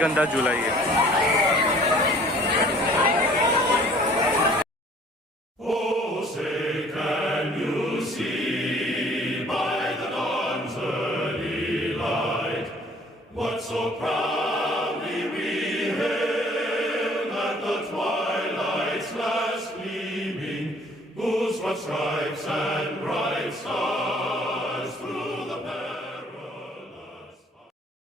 गंदा झूला ही है। So proudly we hail at the twilight's last gleaming, whose broad stripes and bright stars